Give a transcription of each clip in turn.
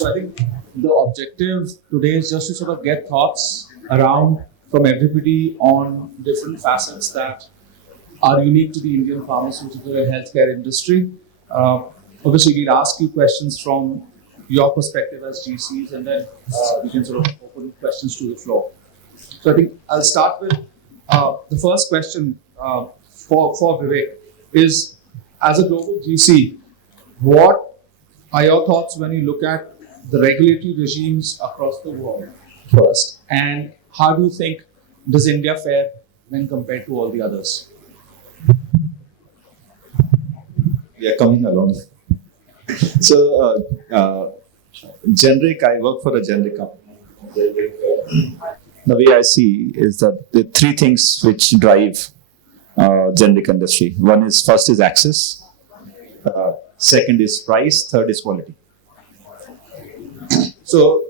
So I think the objective today is just to sort of get thoughts around from everybody on different facets that are unique to the Indian pharmaceutical and healthcare industry. Obviously, we'll ask you questions from your perspective as GCs, and then we can sort of open questions to the floor. So I think I'll start with the first question for Vivek is, as a global GC, what are your thoughts when you look at the regulatory regimes across the world first, and how do you think does India fare when compared to all the others? Yeah, coming along. So, generic, I work for a generic company. The way I see is that the three things which drive generic industry. First is access, second is price, third is quality. So,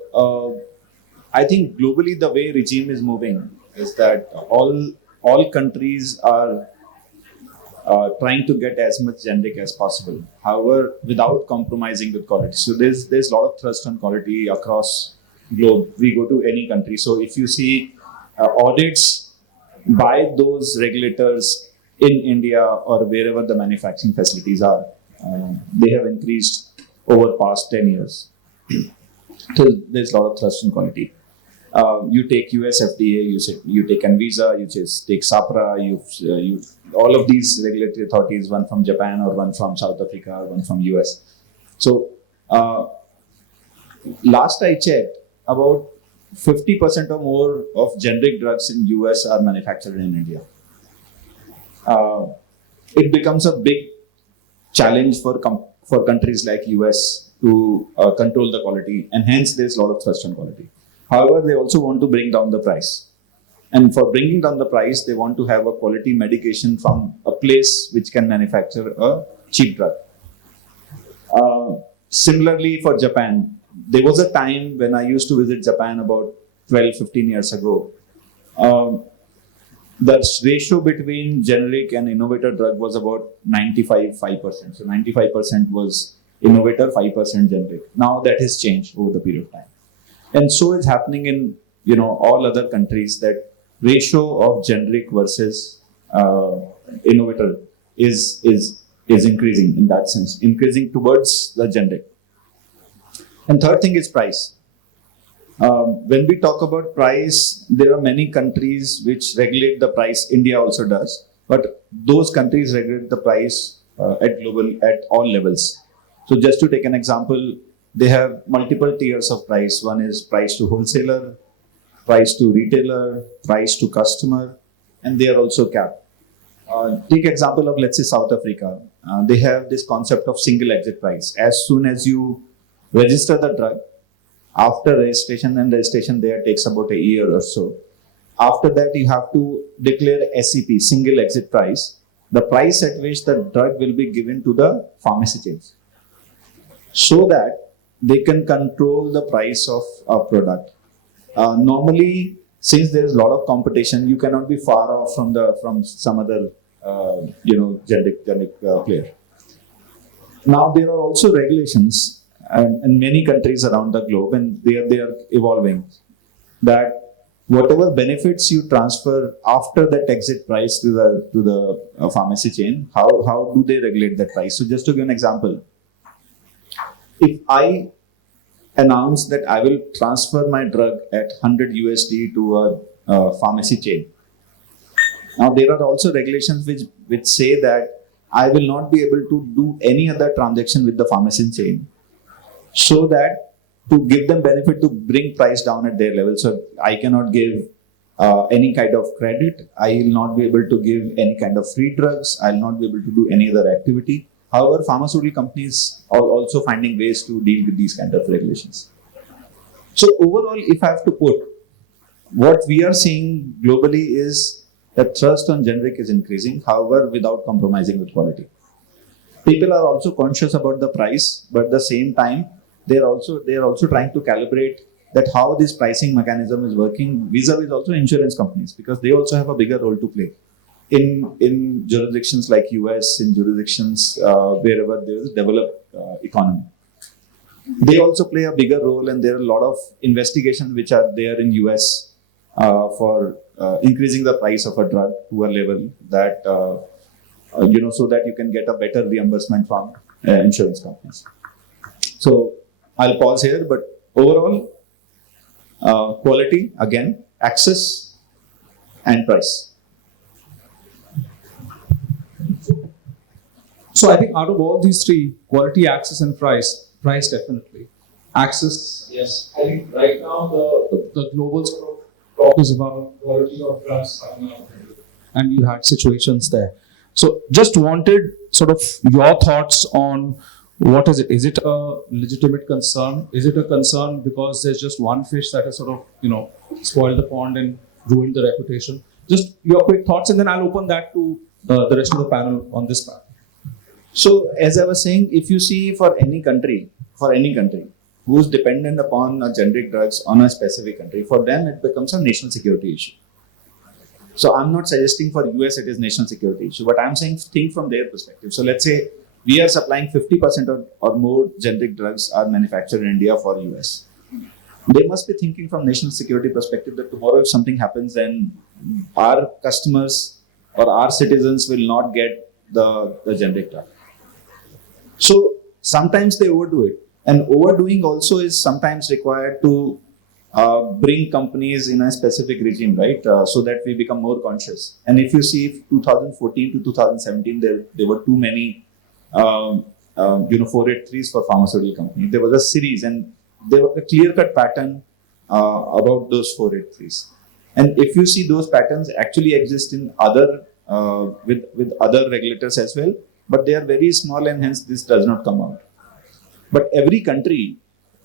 I think globally the way regime is moving is that all countries are trying to get as much generic as possible, however, without compromising with quality. So there's a lot of thrust on quality across globe. We go to any country. So if you see audits by those regulators in India or wherever the manufacturing facilities are, they have increased over past 10 years. So there's a lot of thrust on quality. You take US FDA, you take Anvisa, you just take SAPRA, you all of these regulatory authorities, one from Japan or one from South Africa or one from US. So last I checked, about 50% or more of generic drugs in US are manufactured in India. It becomes a big challenge for countries like US to control the quality, and hence there's a lot of thrust on quality. However, they also want to bring down the price. And for bringing down the price, they want to have a quality medication from a place which can manufacture a cheap drug. Similarly, for Japan, there was a time when I used to visit Japan about 12, 15 years ago. The ratio between generic and innovator drug was about 95-5%. So 95% was innovator, 5% generic. Now that has changed over the period of time. And so it's happening in all other countries, that ratio of generic versus innovator is increasing in that sense, increasing towards the generic. And third thing is price. When we talk about price, there are many countries which regulate the price. India also does, but those countries regulate the price at all levels. So just to take an example, they have multiple tiers of price. One is price to wholesaler, price to retailer, price to customer, and they are also capped. Take example of, let's say, South Africa. They have this concept of single exit price. As soon as you register the drug, after registration, and registration there takes about a year or so. After that, you have to declare SEP, single exit price, the price at which the drug will be given to the pharmacy chains, so that they can control the price of a product. Normally, since there is a lot of competition, you cannot be far off from some other generic player. Now there are also regulations in many countries around the globe, and they are evolving, that whatever benefits you transfer after that exit price to the pharmacy chain, how do they regulate that price? So just to give an example, if I announce that I will transfer my drug at 100 USD to a pharmacy chain, now there are also regulations which say that I will not be able to do any other transaction with the pharmacy chain, so that to give them benefit to bring price down at their level. So I cannot give any kind of credit, I will not be able to give any kind of free drugs, I will not be able to do any other activity. However, pharmaceutical companies are also finding ways to deal with these kind of regulations. So overall, if I have to put, what we are seeing globally is that thrust on generic is increasing, however, without compromising with quality. People are also conscious about the price, but at the same time, they are also trying to calibrate that how this pricing mechanism is working vis-a-vis also insurance companies, because they also have a bigger role to play in jurisdictions like US, in jurisdictions wherever there is a developed economy. They also play a bigger role, and there are a lot of investigations which are there in US for increasing the price of a drug to a level that so that you can get a better reimbursement from insurance companies. So I'll pause here, but overall, quality again, access, and price. So I think out of all these three, quality, access, and price definitely. Access, yes. I think right now the global sort of talk is about quality of drugs coming out, and you had situations there. So just wanted sort of your thoughts on what is it? Is it a legitimate concern? Is it a concern because there's just one fish that has sort of spoiled the pond and ruined the reputation? Just your quick thoughts, and then I'll open that to the rest of the panel on this part. So, as I was saying, if you see for any country who's dependent upon generic drugs on a specific country, for them it becomes a national security issue. So, I'm not suggesting for US it is national security issue, but I'm saying think from their perspective. So, let's say we are supplying 50% or more generic drugs are manufactured in India for US. They must be thinking from national security perspective that tomorrow if something happens, then our customers or our citizens will not get the generic drug. So sometimes they overdo it, and overdoing also is sometimes required to bring companies in a specific regime, right? So that we become more conscious. And if you see 2014 to 2017, there were too many 483s for pharmaceutical companies. There was a series, and there was a clear-cut pattern about those 483s. And if you see, those patterns actually exist in other with other regulators as well, but they are very small, and hence this does not come out. But every country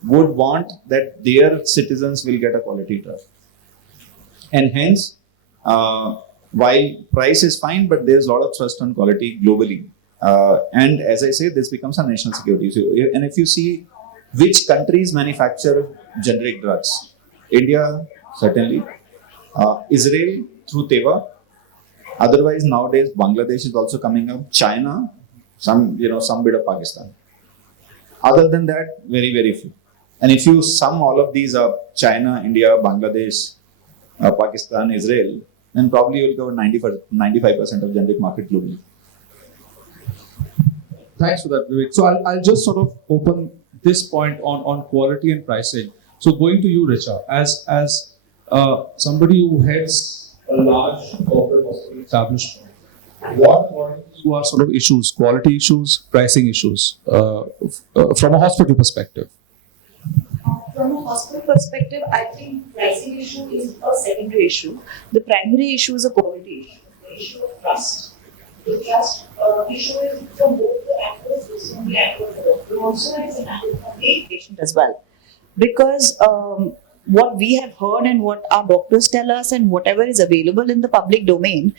would want that their citizens will get a quality drug, and hence while price is fine, but there's a lot of trust on quality globally. And as I say, this becomes a national security issue. And if you see which countries manufacture generic drugs, India certainly, Israel through Teva. Otherwise, nowadays Bangladesh is also coming up. China, some bit of Pakistan. Other than that, very, very few. And if you sum all of these up, China, India, Bangladesh, Pakistan, Israel, then probably you'll cover 95% of generic market globally. Thanks for that, Vivek. So I'll just sort of open this point on quality and pricing. So going to you, Richa, as somebody who heads a large corporate hospital establishment, what are sort of issues, quality issues, pricing issues, from a hospital perspective? From a hospital perspective, I think pricing issue is a secondary issue. The primary issue is a quality issue, the issue of trust. The trust issue is from both the actors, from the actor, but also as an actor from the patient as well. Because what we have heard and what our doctors tell us and whatever is available in the public domain,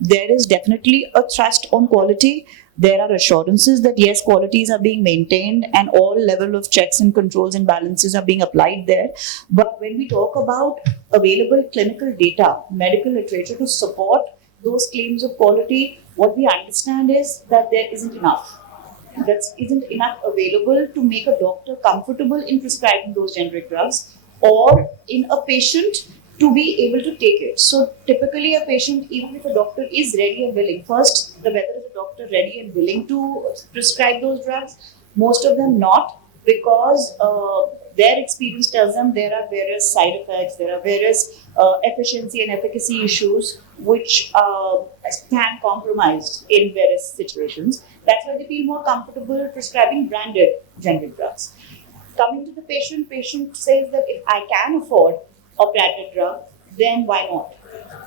there is definitely a trust on quality. There are assurances that yes, qualities are being maintained and all level of checks and controls and balances are being applied there. But when we talk about available clinical data, medical literature to support those claims of quality, what we understand is that there isn't enough. That isn't enough available to make a doctor comfortable in prescribing those generic drugs or in a patient to be able to take it. So typically a patient, even if a doctor is ready and willing, first, whether is a doctor ready and willing to prescribe those drugs? Most of them not, because their experience tells them there are various side effects, there are various efficiency and efficacy issues which can compromise in various situations. That's why they feel more comfortable prescribing branded generic drugs. Coming to the patient, patient says that if I can afford a branded drug, then why not?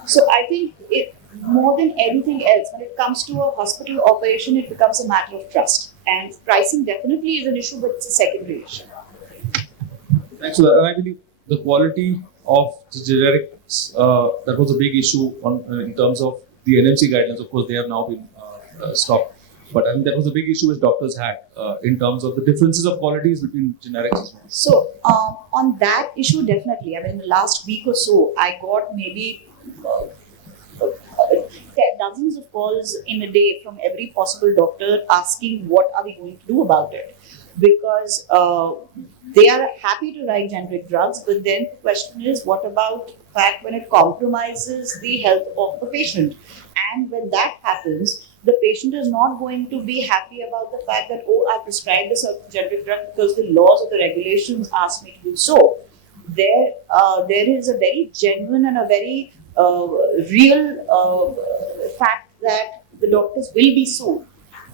So I think it, more than anything else, when it comes to a hospital operation, it becomes a matter of trust. And pricing definitely is an issue, but it's a secondary issue. Thanks for that. And I believe the quality of the generics, that was a big issue in terms of the NMC guidelines. Of course, they have now been stopped. But I think that was a big issue which doctors had in terms of the differences of qualities between generics as well. So on that issue, definitely. I mean, in the last week or so, I got maybe dozens of calls in a day from every possible doctor asking what are we going to do about it. because they are happy to write generic drugs, but then the question is, what about the fact when it compromises the health of the patient? And when that happens, the patient is not going to be happy about the fact that, oh, I prescribed this generic drug because the laws or the regulations ask me to do so. There is a very genuine and a very real fact that the doctors will be sued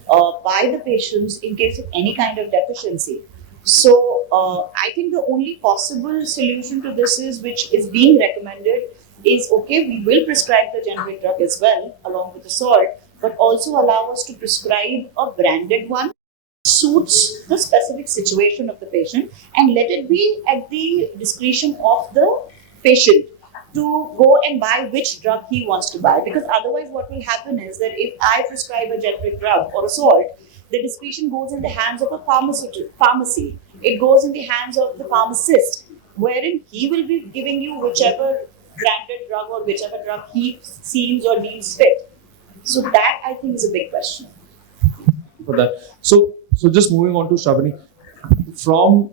by the patients in case of any kind of deficiency. So I think the only possible solution to this is, which is being recommended, is okay, we will prescribe the generic drug as well along with the salt, but also allow us to prescribe a branded one suits the specific situation of the patient, and let it be at the discretion of the patient to go and buy which drug he wants to buy. Because otherwise what will happen is that if I prescribe a generic drug or a salt, the discretion goes in the hands of a pharmacy. It goes in the hands of the pharmacist, wherein he will be giving you whichever branded drug or whichever drug he seems or deems fit. So that, I think, is a big question. For that. So just moving on to Shravani. So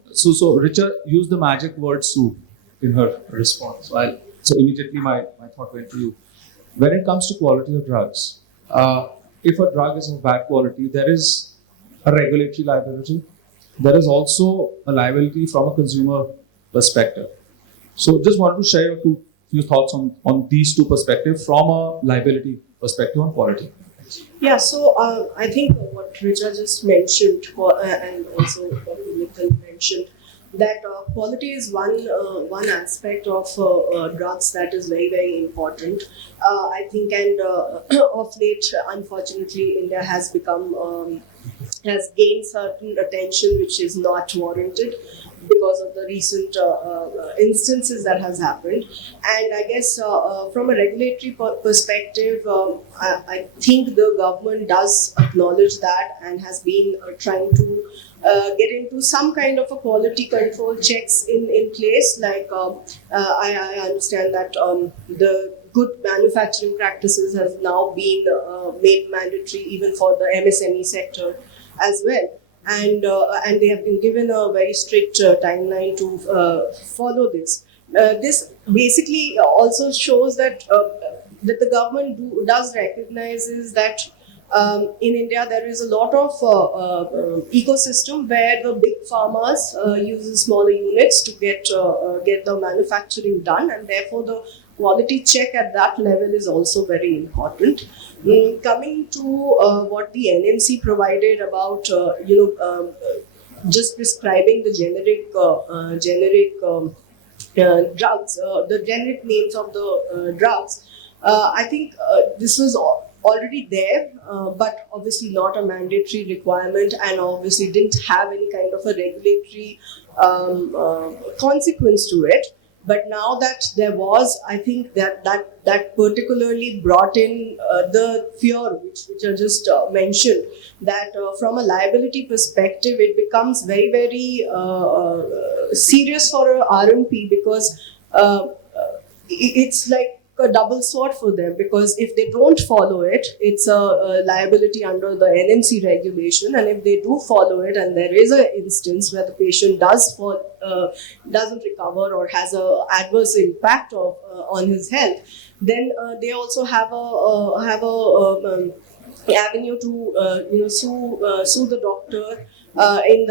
Richa used the magic word "sue" in her response. So immediately my thought went to you. When it comes to quality of drugs, if a drug is of bad quality, there is a regulatory liability. There is also a liability from a consumer perspective. So just wanted to share few thoughts on these two perspectives from a liability perspective on quality. Yeah, so I think what Richa just mentioned, and also what Nikhil mentioned, that quality is one aspect of drugs that is very, very important. I think, and of late, unfortunately, India has become has gained certain attention which is not warranted because of the recent instances that has happened. And I guess from a regulatory perspective, I think the government does acknowledge that and has been trying to get into some kind of a quality control checks in place. Like I understand that the good manufacturing practices has now been made mandatory even for the MSME sector as well. And they have been given a very strict timeline to follow this. This basically also shows that that the government does recognizes that in India there is a lot of ecosystem where the big farmers uses smaller units to get the manufacturing done, and therefore the quality check at that level is also very important. Coming to what the NMC provided about just prescribing the generic drugs, the generic names of the drugs, I think this was already there, but obviously not a mandatory requirement, and obviously didn't have any kind of a regulatory consequence to it. But now that there was, I think that particularly brought in the fear which I just mentioned, that from a liability perspective, it becomes very, very serious for a RMP, because it's like a double sword for them, because if they don't follow it, it's a liability under the NMC regulation, and if they do follow it and there is an instance where the patient doesn't recover or has a adverse impact on his health, then they also have a avenue to sue the doctor in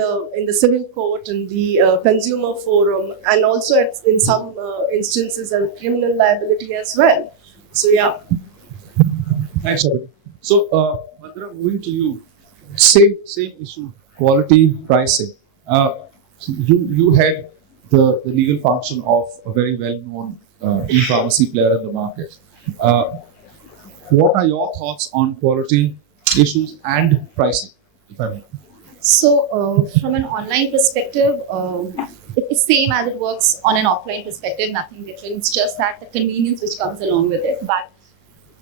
the civil court and the consumer forum, and also in some instances a criminal liability as well. So yeah. Thanks, Shabir. So, Mandra, moving to you, same issue, quality, pricing. So you had the legal function of a very well-known e-pharmacy player in the market. What are your thoughts on quality issues and pricing, if I may? So, from an online perspective, it's same as it works on an offline perspective, nothing different. It's just that the convenience which comes along with it. But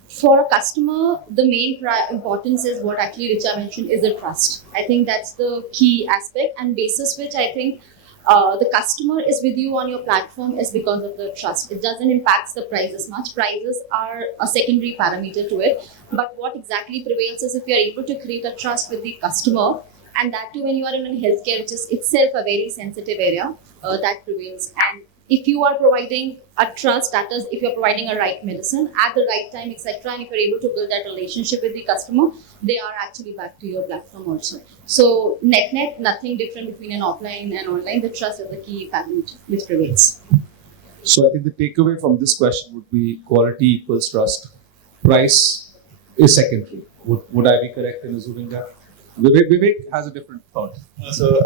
for a customer, the main importance is what actually Richa mentioned, is the trust. I think that's the key aspect, and basis which I think the customer is with you on your platform is because of the trust. It doesn't impact the prices much. Prices are a secondary parameter to it. But what exactly prevails is if you are able to create a trust with the customer, and that too when you are in healthcare, which is itself a very sensitive area, that prevails. And if you are providing a trust, that is, if you're providing a right medicine at the right time, etc., and if you're able to build that relationship with the customer, they are actually back to your platform also. So net, nothing different between an offline and online. The trust is the key parameter which prevails. So I think the takeaway from this question would be quality equals trust. Price is secondary. Would I be correct in assuming that? Vivek has a different thought. So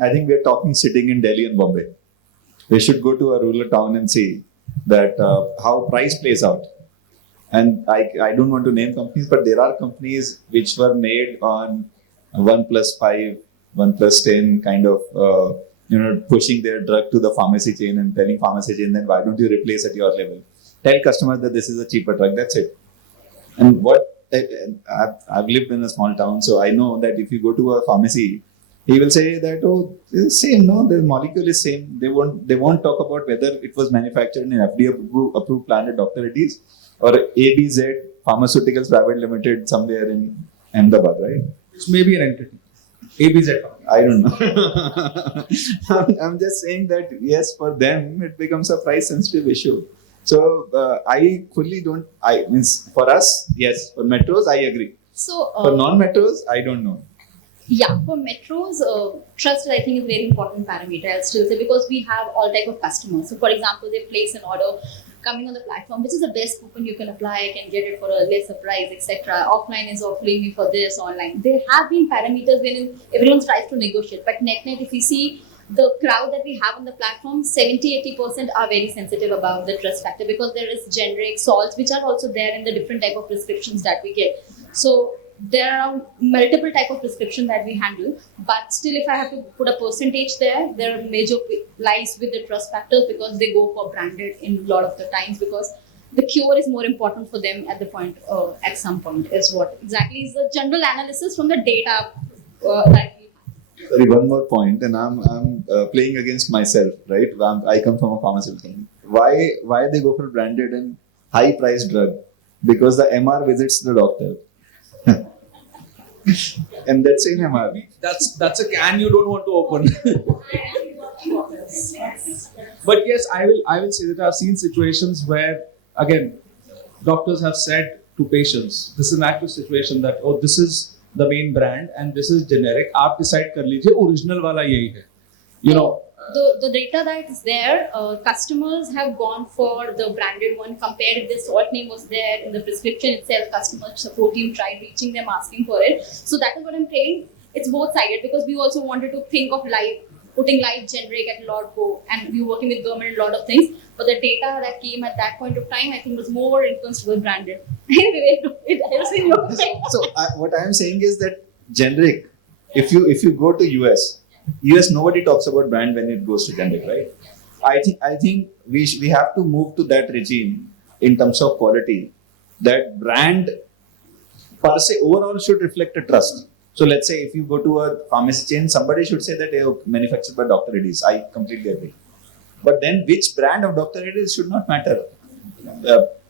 I think we are talking sitting in Delhi and Bombay. We should go to a rural town and see that how price plays out. And I don't want to name companies, but there are companies which were made on 1+5, 1+10 kind of, pushing their drug to the pharmacy chain and telling pharmacy chain that why don't you replace at your level? Tell customers that this is a cheaper drug. That's it. And I've lived in a small town, so I know that if you go to a pharmacy, he will say that, oh, it's same, no, the molecule is same. They won't talk about whether it was manufactured in an FDA approved plant at Dr. Reddy's or ABZ Pharmaceuticals Private Limited somewhere in Ahmedabad, right? Which may be an entity. ABZ. I don't know. I'm just saying that yes, for them it becomes a price sensitive issue. So I fully don't. For us, yes. For metros, I agree. So for non-metros, I don't know. Yeah, for metros, trust I think is a very important parameter. I'll still say, because we have all type of customers. So for example, they place an order coming on the platform, which is the best coupon you can apply, I can get it for a lesser price, etc. Offline is offering me for this, online. There have been parameters when everyone tries to negotiate. But net, if you see the crowd that we have on the platform, 70-80% are very sensitive about the trust factor, because there is generic salts which are also there in the different type of prescriptions that we get. So there are multiple type of prescription that we handle, but still if I have to put a percentage there are major lies with the trust factors, because they go for branded in a lot of the times, because the cure is more important for them at the point, at some point, is what exactly is the general analysis from the data that we have. Sorry, one more point, and I'm playing against myself, right? I come from a pharmaceutical company. Why they go for branded and high priced drug? Because the MR visits the doctor. And that's in MR. That's a can you don't want to open. But yes, I will say that I've seen situations where, again, doctors have said to patients, this is an actual situation that, oh, this is the main brand and this is generic. आप decide कर लीजिए, original वाला यही है. You know. The data that is there, customers have gone for the branded one, compared if the salt name was there in the prescription itself, customer support team tried reaching them, asking for it. So that is what I'm saying. It's both-sided, because we also wanted to think of putting live generic at a lot go, and we were working with government a lot of things. But the data that came at that point of time, I think, was more influenced with branded. It helps in your thing. So what I am saying is that generic, if you go to US, nobody talks about brand when it goes to generic, right? I think we have to move to that regime in terms of quality. That brand per se overall should reflect a trust. So let's say if you go to a pharmacy chain, somebody should say that they are manufactured by Dr. Reddy's. I completely agree. But then which brand of Dr. Reddy's should not matter.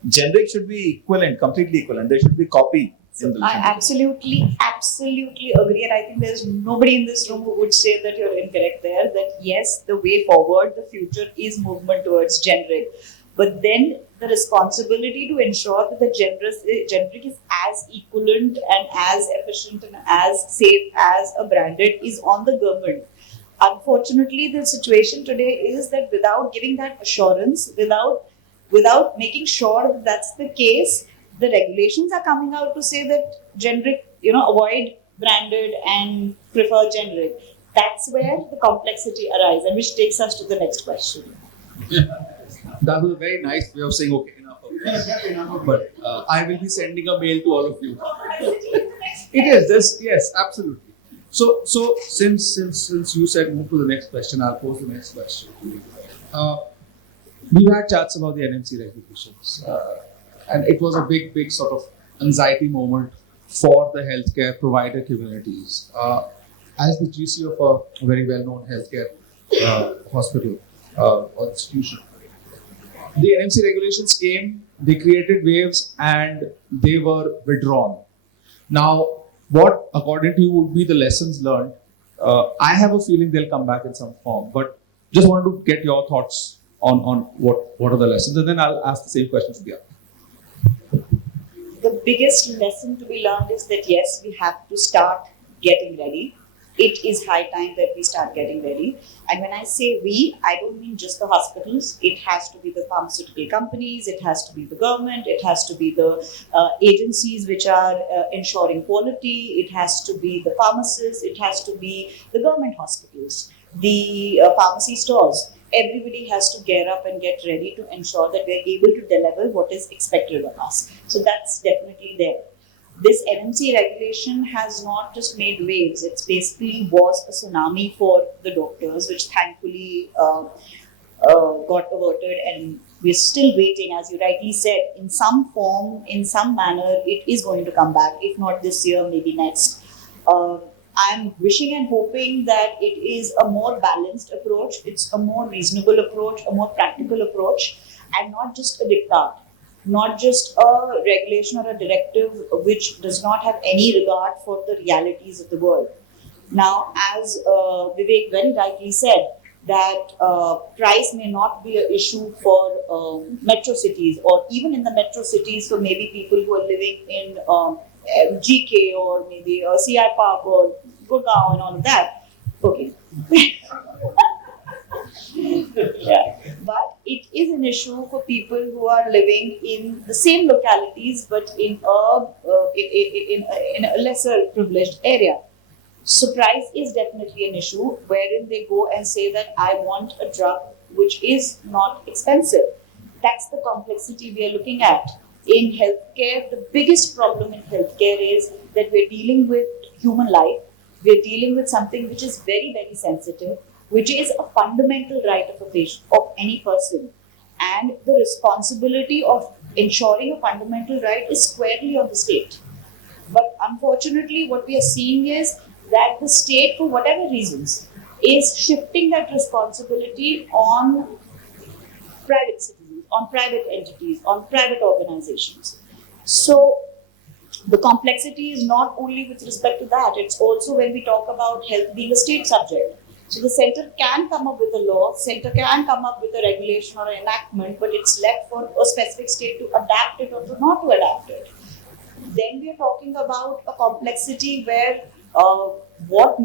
Generic should be equivalent, completely equivalent. There should be copy. I absolutely agree, and I think there's nobody in this room who would say that you're incorrect there, that yes, the way forward, the future is movement towards generic. But then the responsibility to ensure that the generic is as equivalent and as efficient and as safe as a branded is on the government. Unfortunately, the situation today is that without giving that assurance, without making sure that that's the case, the regulations are coming out to say that generic, avoid branded and prefer generic. That's where the complexity arises, and which takes us to the next question. That was a very nice way of saying, okay, enough of this. But I will be sending a mail to all of you. It is this, yes, absolutely. So since you said move to the next question, I'll pose the next question. We've had chats about the NMC regulations. And it was a big sort of anxiety moment for the healthcare provider communities. As the GC of a very well-known healthcare hospital or institution, the NMC regulations came, they created waves, and they were withdrawn. Now, what, according to you, would be the lessons learned I have a feeling they'll come back in some form. But just wanted to get your thoughts on what are the lessons, and then I'll ask the same question to the other. The biggest lesson to be learned is that yes, we have to start getting ready. It is high time that we start getting ready. And when I say we, I don't mean just the hospitals. It has to be the pharmaceutical companies, it has to be the government, it has to be the agencies which are ensuring quality, it has to be the pharmacists, it has to be the government hospitals, the pharmacy stores. Everybody has to gear up and get ready to ensure that we're able to deliver what is expected of us. So that's definitely there. This NMC regulation has not just made waves, it basically was a tsunami for the doctors, which thankfully got averted, and we're still waiting, as you rightly said, in some form, in some manner, it is going to come back, if not this year, maybe next. I'm wishing and hoping that it is a more balanced approach, it's a more reasonable approach, a more practical approach, and not just a diktat. Not just a regulation or a directive which does not have any regard for the realities of the world. Now, as Vivek very rightly said, that price may not be an issue for metro cities, or even in the metro cities for maybe people who are living in GK or maybe CI Park or Gurgaon and all of that. Okay. Yeah. But it is an issue for people who are living in the same localities but in a lesser privileged area. So price is definitely an issue wherein they go and say that I want a drug which is not expensive. That's the complexity we are looking at. In healthcare, the biggest problem in healthcare is that we're dealing with human life. We're dealing with something which is very, very sensitive, which is a fundamental right of a patient, of any person. And the responsibility of ensuring a fundamental right is squarely on the state. But unfortunately, what we are seeing is that the state, for whatever reasons, is shifting that responsibility on private citizens, on private entities, on private organizations. So the complexity is not only with respect to that, it's also when we talk about health being a state subject. So the center can come up with a law, center can come up with a regulation or an enactment, but it's left for a specific state to adapt it or to not to adapt it. Then we are talking about a complexity where what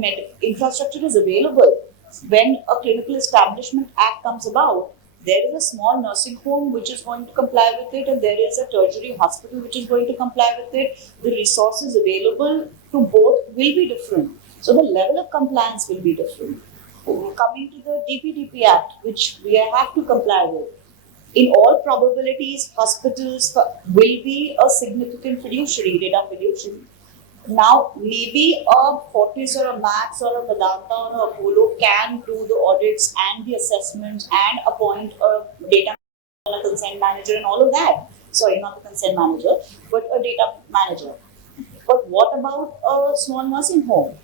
infrastructure is available. When a clinical establishment act comes about, there is a small nursing home which is going to comply with it, and there is a tertiary hospital which is going to comply with it. The resources available to both will be different. So the level of compliance will be different. Coming to the DPDP Act, which we have to comply with, in all probabilities, hospitals will be a significant fiduciary, data fiduciary. Now, maybe a Fortis or a Max or a Vedanta or a Apollo can do the audits and the assessments and appoint a data and a consent manager and all of that. Sorry, not the consent manager, but a data manager. But what about a small nursing home?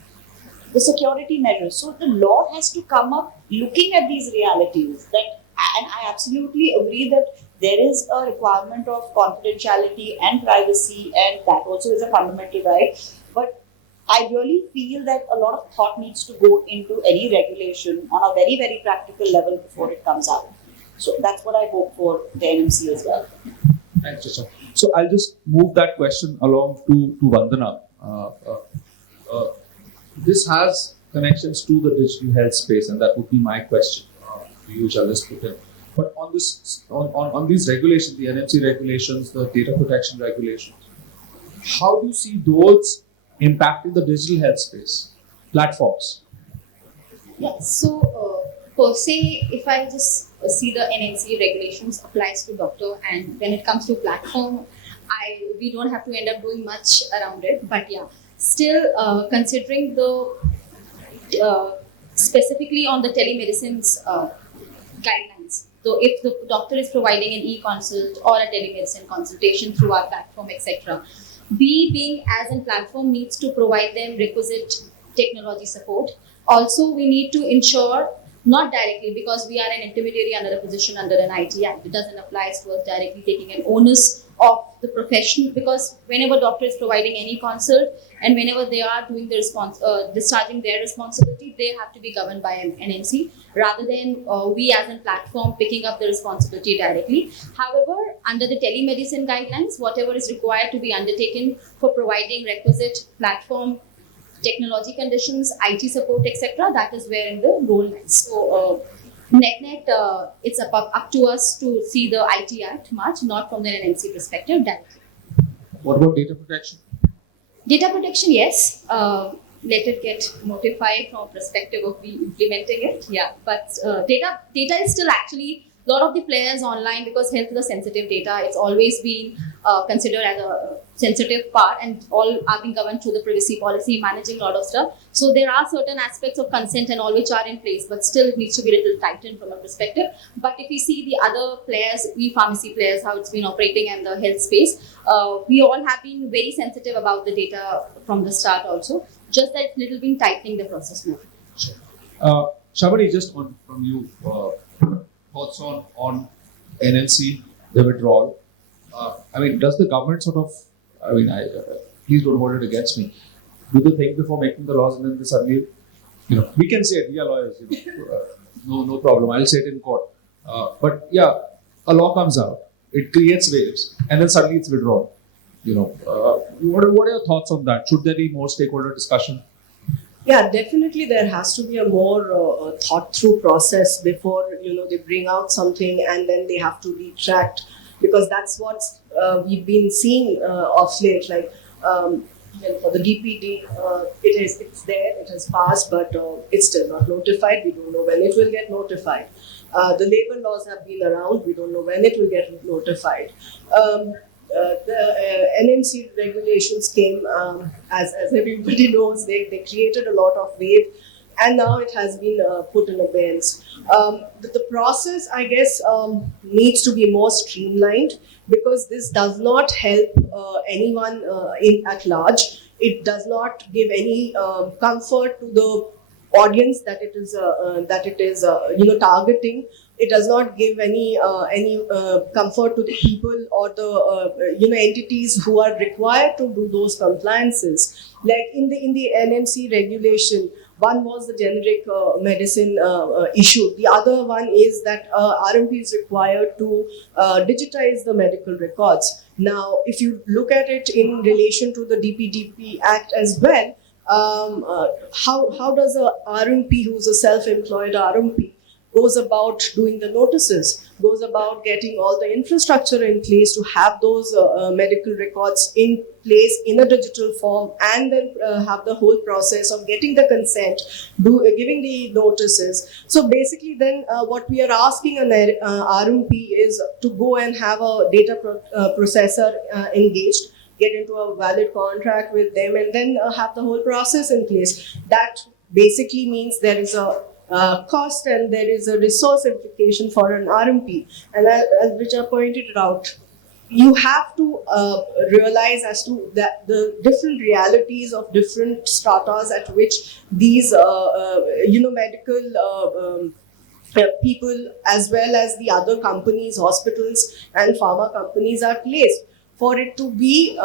The security measures. So the law has to come up looking at these realities. And I absolutely agree that there is a requirement of confidentiality and privacy, and that also is a fundamental right. But I really feel that a lot of thought needs to go into any regulation on a very, very practical level before it comes out. So that's what I hope for the NMC as well. Thanks, Richa. So I'll just move that question along to Vandana. This has connections to the digital health space, and that would be my question to you, which I'll just put in. But on this, on these regulations, the NMC regulations, the data protection regulations, how do you see those impacting the digital health space platforms? Yeah, so per se, if I just see the NMC regulations applies to doctor, and when it comes to platform, we don't have to end up doing much around it. But yeah, still considering the specifically on the telemedicine's guidelines. So if the doctor is providing an e-consult or a telemedicine consultation through our platform, etc., we being as a platform needs to provide them requisite technology support. Also, we need to ensure Not directly, because we are an intermediary under a position under an IT Act. It doesn't apply to us directly taking an onus of the profession, because whenever doctor is providing any consult and whenever they are doing the discharging their responsibility, they have to be governed by an NMC rather than we as a platform picking up the responsibility directly. However, under the telemedicine guidelines, whatever is required to be undertaken for providing requisite platform technology conditions, IT support, etc., that is where in the role lies. So, net, it's up to us to see the IT Act much, not from the NMC perspective directly. What about data protection? Data protection, yes. Let it get notified from perspective of we implementing it. Yeah, but data is still actually a lot of the players online, because health is a sensitive data. It's always been considered as a sensitive part, and all are being governed through the privacy policy, managing a lot of stuff. So there are certain aspects of consent and all which are in place, but still it needs to be a little tightened from a perspective. But if we see the other players, e-pharmacy players, how it's been operating in the health space, we all have been very sensitive about the data from the start also, just that it's little been tightening the process more. Shabani, just from you, thoughts on NLC, the withdrawal. I mean, does the government sort of, please don't hold it against me, do they think before making the laws and then they suddenly, we can say it, we are lawyers, no problem, I'll say it in court. But yeah, a law comes out, it creates waves, and then suddenly it's withdrawn. What are your thoughts on that? Should there be more stakeholder discussion? Yeah, definitely there has to be a more thought-through process before they bring out something and then they have to retract, because that's what we've been seeing of late. Like for the DPD, it's there, it has passed, but it's still not notified. We don't know when it will get notified. The labor laws have been around. We don't know when it will get notified. The NMC regulations came, as everybody knows, they created a lot of wave, and now it has been put in abeyance. The process, I guess, needs to be more streamlined, because this does not help anyone at large. It does not give any comfort to the audience that it is targeting. It does not give any comfort to the people or the entities who are required to do those compliances. Like in the NMC regulation, one was the generic medicine issue. The other one is that RMP is required to digitize the medical records. Now, if you look at it in relation to the DPDP Act as well, how does a RMP who's a self-employed RMP goes about doing the notices, goes about getting all the infrastructure in place to have those medical records in place in a digital form, and then have the whole process of getting the consent, giving the notices. So basically then what we are asking an RMP is to go and have a data processor engaged, get into a valid contract with them, and then have the whole process in place. That basically means there is a cost and there is a resource implication for an RMP. And as Richa pointed out, you have to realize as to that the different realities of different stratas at which these medical people, as well as the other companies, hospitals and pharma companies, are placed, for it to be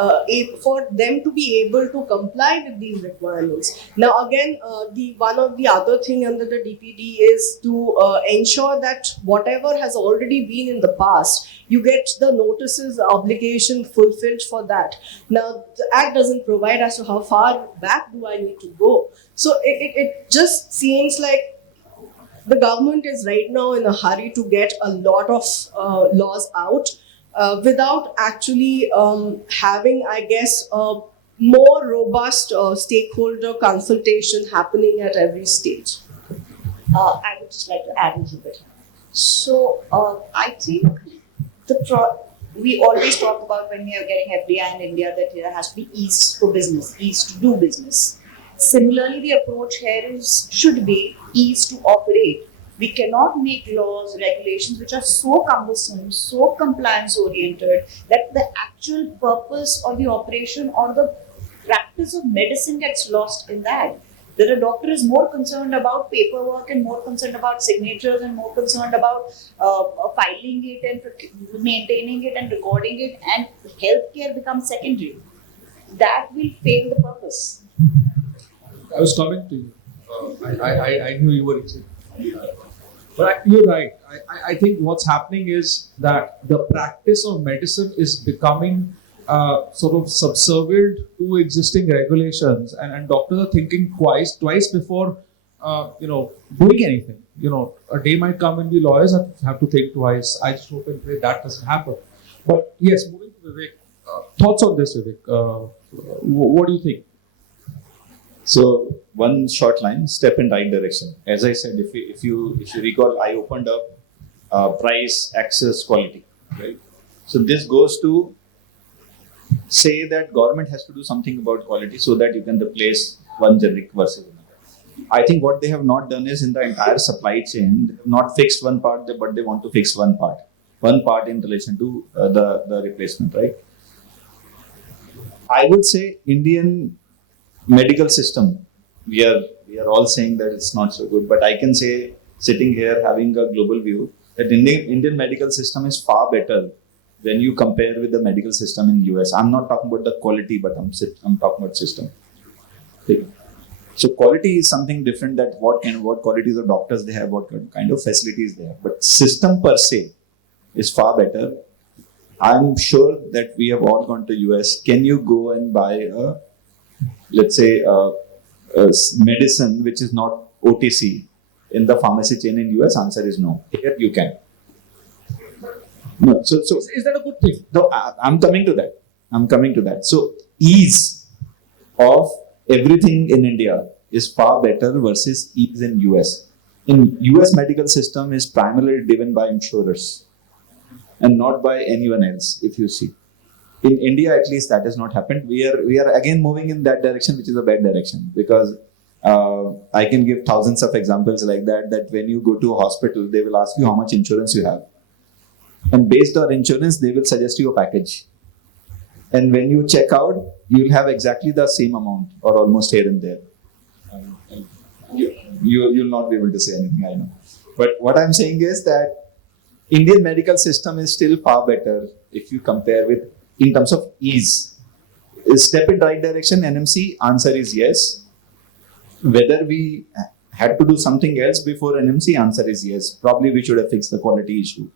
for them to be able to comply with these requirements. Now again, the one of the other thing under the DPD is to ensure that whatever has already been in the past, you get the notices obligation fulfilled for that. Now the Act doesn't provide as to how far back do I need to go. So it just seems like the government is right now in a hurry to get a lot of laws out, without actually having, I guess, more robust stakeholder consultation happening at every stage. I would just like to add a little bit. So I think we always talk about, when we are getting FDI in India, that there has to be ease for business, ease to do business. Similarly, the approach here should be ease to operate. We cannot make laws, regulations which are so cumbersome, so compliance oriented, that the actual purpose of the operation or the practice of medicine gets lost in that. That a doctor is more concerned about paperwork and more concerned about signatures and more concerned about filing it and maintaining it and recording it, and healthcare becomes secondary. That will fail the purpose. I was coming to you. I knew you were itching. But you're right. I think what's happening is that the practice of medicine is becoming sort of subservient to existing regulations, and doctors are thinking twice before doing anything. A day might come when the lawyers have to think twice. I just hope and pray that doesn't happen. But yes, moving to Vivek. Thoughts on this, Vivek? What do you think? So one short line, step in right direction. As I said, if you recall, I opened up price, access, quality, right? So this goes to say that government has to do something about quality so that you can replace one generic versus another. I think what they have not done is in the entire supply chain, they have not fixed one part, but they want to fix one part in relation to the replacement, right? I would say Indian medical system, we are all saying that it's not so good, but I can say, sitting here having a global view, that Indian medical system is far better when you compare with the medical system in US. I'm not talking about the quality, but I'm talking about system. Okay. So quality is something different, that what qualities of doctors they have, what kind of facilities they have. But system per se is far better. I'm sure that we have all gone to US. Can you go and buy let's say a medicine which is not OTC in the pharmacy chain in US? Answer is no. Here you can. No. So Is that a good thing? no, I'm coming to that. So ease of everything in India is far better versus ease in US. In US medical system is primarily driven by insurers and not by anyone else, if you see. In India, at least, that has not happened. We are again moving in that direction, which is a bad direction, because I can give thousands of examples like that. That when you go to a hospital, they will ask you how much insurance you have, and based on insurance, they will suggest you a package. And when you check out, you will have exactly the same amount or almost here and there. You'll not be able to say anything, I know. But what I'm saying is that Indian medical system is still far better if you compare with, in terms of ease. Step in right direction, NMC, answer is yes. Whether we had to do something else before NMC, answer is yes. Probably we should have fixed the quality issue,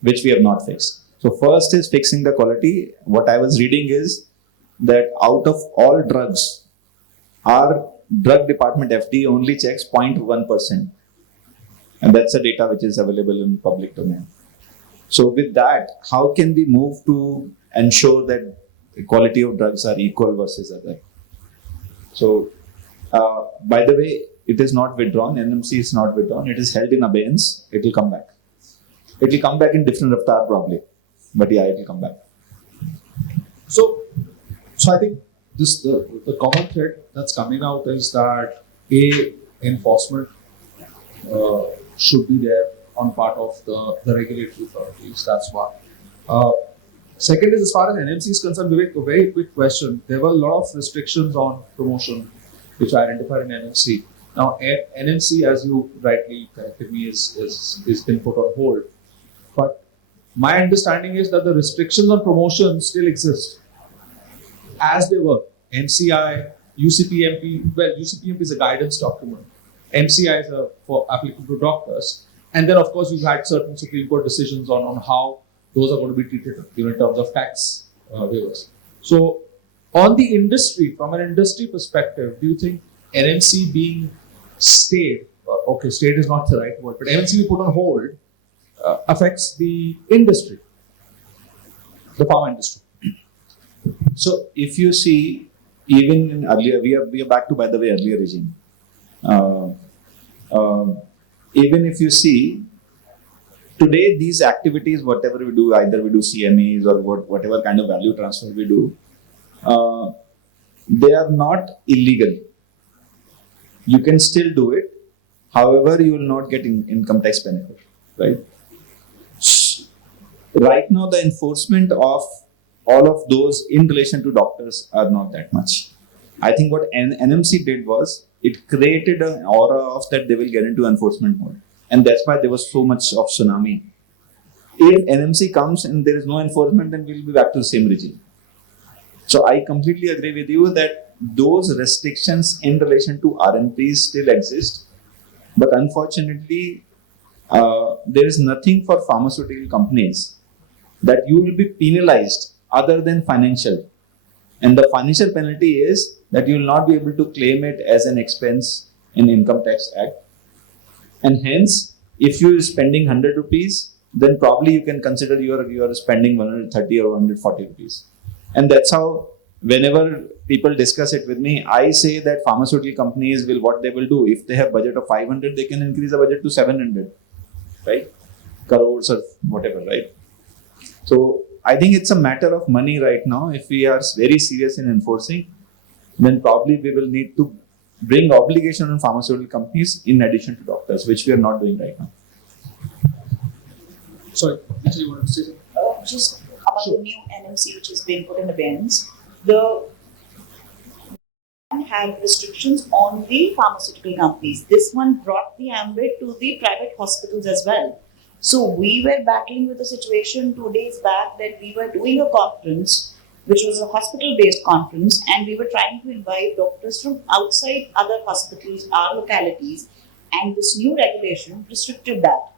which we have not fixed. So first is fixing the quality. What I was reading is that out of all drugs, our drug department FD only checks 0.1%. And that's the data which is available in public domain. So with that, how can we move to ensure that the quality of drugs are equal versus other? So, by the way, it is not withdrawn. NMC is not withdrawn. It is held in abeyance. It will come back. It will come back in different avatar probably. But yeah, it will come back. So I think the common thread that's coming out is that enforcement should be there on part of the regulatory authorities. That's one. Second is, as far as NMC is concerned, Vivek, a very quick question. There were a lot of restrictions on promotion which are identified in NMC. Now, NMC, as you rightly corrected me, is been put on hold. But my understanding is that the restrictions on promotion still exist as they were. MCI, UCPMP, well, UCPMP is a guidance document. MCI is for applicable to doctors. And then, of course, you've had certain Supreme Court decisions on how those are going to be treated in terms of tax waivers. So, on the industry, from an industry perspective, do you think NMC being stayed, stayed is not the right word, but NMC being put on hold affects the industry, the pharma industry? So if you see, even in earlier, we are back to, by the way, earlier regime. Even if you see, today these activities, whatever we do, either we do CMEs or whatever kind of value transfer we do, they are not illegal. You can still do it. However, you will not get income tax benefit, right? Right now, the enforcement of all of those in relation to doctors are not that much. I think what NMC did was, it created an aura of that they will get into enforcement mode. And that's why there was so much of tsunami. If NMC comes and there is no enforcement, then we'll be back to the same regime. So I completely agree with you that those restrictions in relation to RNPs still exist. But unfortunately, there is nothing for pharmaceutical companies that you will be penalized other than financial. And the financial penalty is that you will not be able to claim it as an expense in Income Tax Act. And hence, if you are spending 100 rupees, then probably you can consider you are spending 130 or 140 rupees. And that's how, whenever people discuss it with me, I say that pharmaceutical companies will, what they will do, if they have budget of 500, they can increase the budget to 700, right? Crores or whatever, right? So I think it's a matter of money right now. If we are very serious in enforcing, then probably we will need to bring obligation on pharmaceutical companies in addition to doctors, which we are not doing right now. Sorry, actually, you wanted to say something? Just about the new NMC which has been put in abeyance, the had restrictions on the pharmaceutical companies. This one brought the ambit to the private hospitals as well. So we were battling with a situation 2 days back that we were doing a conference, which was a hospital-based conference, and we were trying to invite doctors from outside other hospitals, our localities, and this new regulation restricted that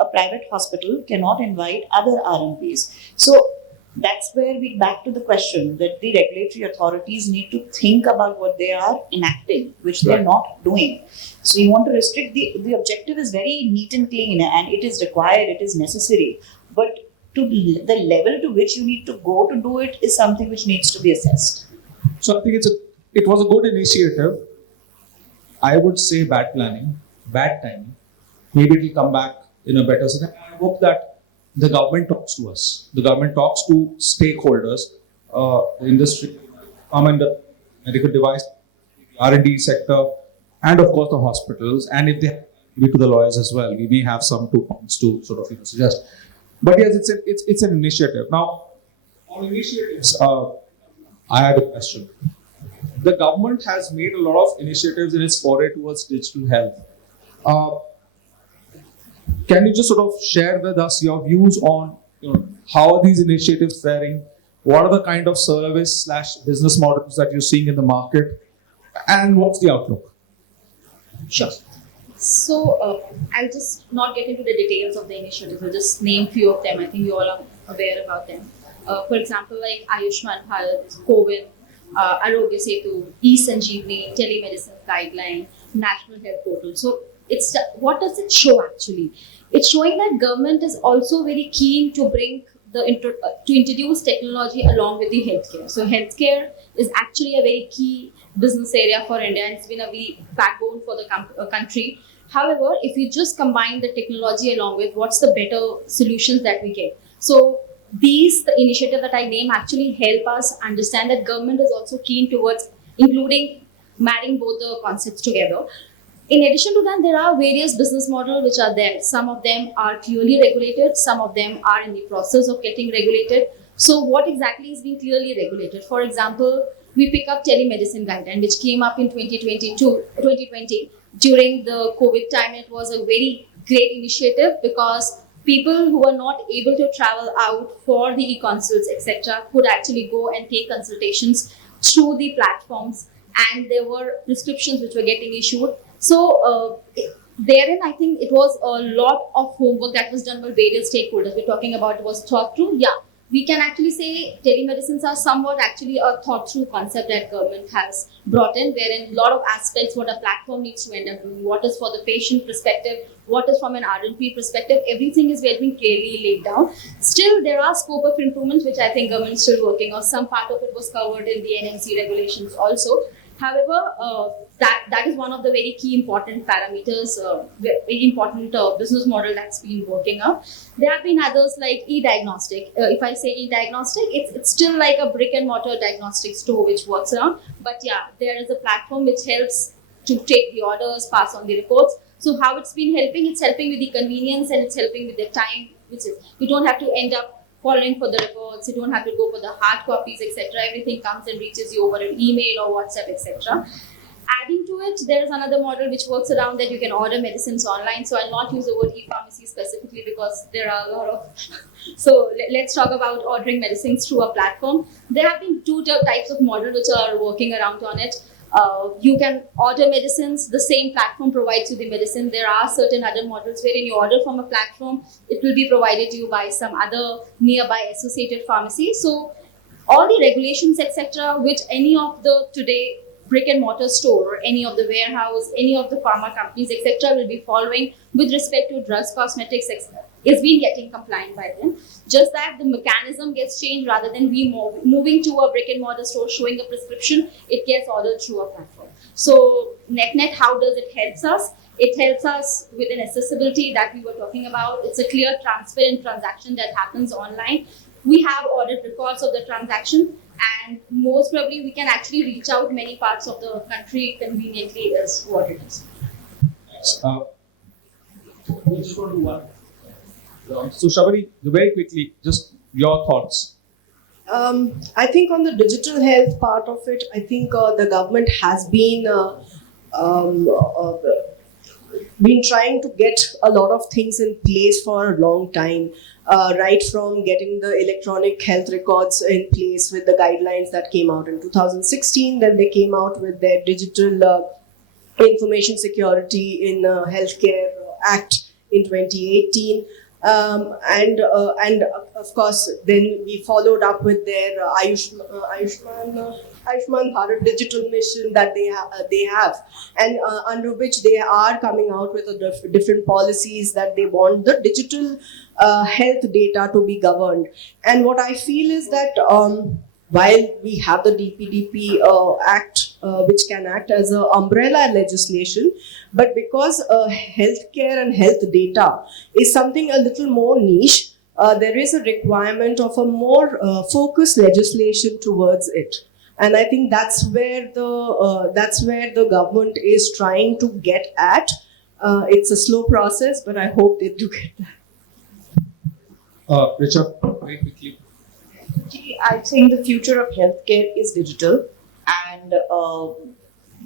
a private hospital cannot invite other RMPs. So that's where we back to the question that the regulatory authorities need to think about what they are enacting, which they are not doing. So you want to restrict the objective is very neat and clean, and it is required, it is necessary. But to the level to which you need to go to do it is something which needs to be assessed. So I think it was a good initiative. I would say bad planning, bad timing. Maybe it will come back in a better setting. I hope that the government talks to us. The government talks to stakeholders, the industry, and the medical device, R&D sector, and of course the hospitals. And if they maybe to the lawyers as well, we may have some 2 points to sort of suggest. But yes, it's an initiative. Now, on initiatives, I had a question. The government has made a lot of initiatives in its foray towards digital health. Can you just sort of share with us your views on how are these initiatives faring? What are the kind of service/business models that you're seeing in the market? And what's the outlook? Sure. So I'll just not get into the details of the initiatives. I'll just name few of them. I think you all are aware about them. For example, like Ayushman Bharat, COVID, Arogya Setu, E-Sanjeevani, telemedicine guideline, National Health Portal. So what does it show actually? It's showing that government is also very keen to bring to introduce technology along with the healthcare. So healthcare is actually a very key business area for India, and it's been a very backbone for the country. However, if we just combine the technology along with what's the better solutions that we get. So the initiative that I name actually help us understand that government is also keen towards including marrying both the concepts together. In addition to that, there are various business models which are there. Some of them are clearly regulated, some of them are in the process of getting regulated. So what exactly is being clearly regulated? For example, we pick up telemedicine guideline, which came up in 2020 during the COVID time. It was a very great initiative because people who were not able to travel out for the e-consults, etc., could actually go and take consultations through the platforms, and there were prescriptions which were getting issued. So therein, I think it was a lot of homework that was done by various stakeholders. We're talking about was thought through. Yeah, we can actually say telemedicines are somewhat actually a thought through concept that government has brought in, wherein a lot of aspects what a platform needs to end up doing, what is for the patient perspective, what is from an R&P perspective, everything is very clearly laid down. Still, there are scope of improvements which I think government is still working on. Some part of it was covered in the NMC regulations also. However, that is one of the very key important parameters, very important business model that's been working out. There have been others like e-diagnostic. If I say e-diagnostic, it's still like a brick and mortar diagnostic store which works around. But yeah, there is a platform which helps to take the orders, pass on the reports. So how it's been helping? It's helping with the convenience and it's helping with the time, which is you don't have to end up following for the reports, you don't have to go for the hard copies, etc. Everything comes and reaches you over an email or WhatsApp, etc. Adding to it, there is another model which works around that you can order medicines online. So I'll not use the word e-pharmacy specifically because there are a lot of. So let's talk about ordering medicines through a platform. There have been two types of model which are working around on it. You can order medicines, the same platform provides you the medicine. There are certain other models wherein you order from a platform, it will be provided to you by some other nearby associated pharmacy. So all the regulations, etc., which any of the today brick and mortar store or any of the warehouse, any of the pharma companies, etc., will be following with respect to drugs, cosmetics, etc., is being getting compliant by them. Just that the mechanism gets changed rather than we moving to a brick and mortar store showing a prescription, it gets ordered through a platform. So net, how does it help us? It helps us with an accessibility that we were talking about. It's a clear, transparent transaction that happens online. We have audit records of the transaction, and most probably we can actually reach out many parts of the country conveniently is what it is. We just want to do one. So Shabari, very quickly, just your thoughts. I think on the digital health part of it, I think the government has been trying to get a lot of things in place for a long time, right from getting the electronic health records in place with the guidelines that came out in 2016. Then they came out with their digital information security in Healthcare Act in 2018. And of course, then we followed up with their Ayushman Bharat digital mission that they have, and under which they are coming out with different policies that they want the digital health data to be governed. And what I feel is that while we have the DPDP Act, which can act as an umbrella legislation, but because healthcare and health data is something a little more niche, there is a requirement of a more focused legislation towards it. And I think that's where the government is trying to get at. It's a slow process, but I hope they do get that. Richard, very quickly. I think the future of healthcare is digital, and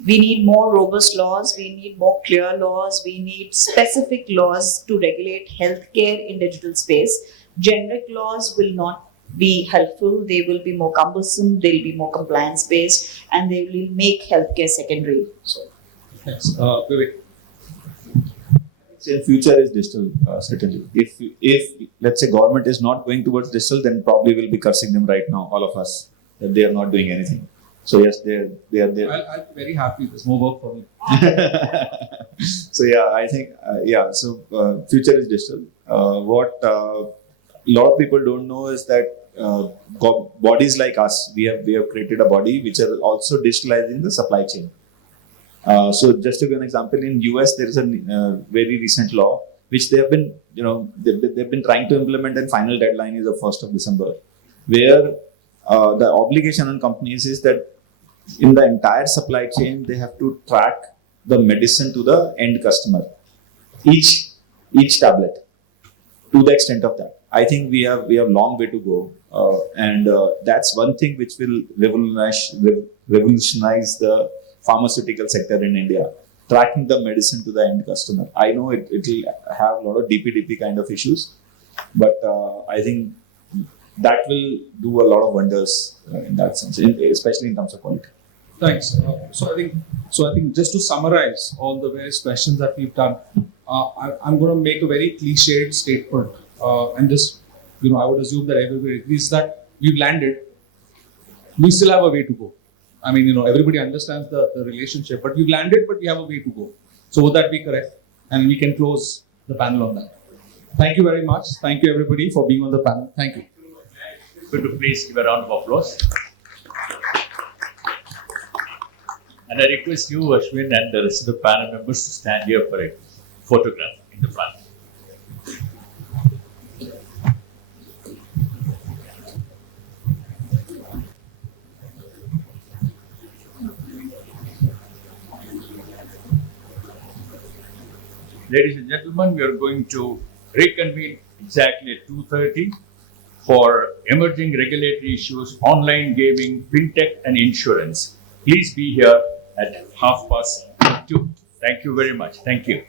we need more robust laws, we need more clear laws, we need specific laws to regulate healthcare in digital space. Generic laws will not be helpful, they will be more cumbersome, they'll be more compliance based, and they will make healthcare secondary. So, Thanks. Vivek. Say future is digital, certainly. If let's say government is not going towards digital, then probably we'll be cursing them right now, all of us, that they are not doing anything. So yes, they are there. I'll be very happy. There's more work for me. So yeah, I think So future is digital. What a lot of people don't know is that bodies like us, we have created a body which are also digitalizing the supply chain. So just to give an example, in US there is a very recent law which they have been, they've been trying to implement, and final deadline is the 1st of December, where the obligation on companies is that in the entire supply chain they have to track the medicine to the end customer, each tablet, to the extent of that. I think we have long way to go, and that's one thing which will revolutionize the pharmaceutical sector in India, tracking the medicine to the end customer. I know it will have a lot of DPDP kind of issues, but I think that will do a lot of wonders in that sense, especially in terms of quality. Thanks. So I think just to summarize all the various questions that we've done, I'm going to make a very cliched statement, and just I would assume that everybody agrees that we've landed. We still have a way to go. I mean, everybody understands the relationship, but we've landed, but we have a way to go. So would that be correct? And we can close the panel on that. Thank you very much. Thank you, everybody, for being on the panel. Thank you. Could you please give a round of applause? And I request you, Ashwin, and the rest of the panel members to stand here for a photograph in the front. Ladies and gentlemen, we are going to reconvene exactly at 2:30 for emerging regulatory issues, online gaming, fintech, and insurance. Please be here at 2:30. Thank you very much. Thank you.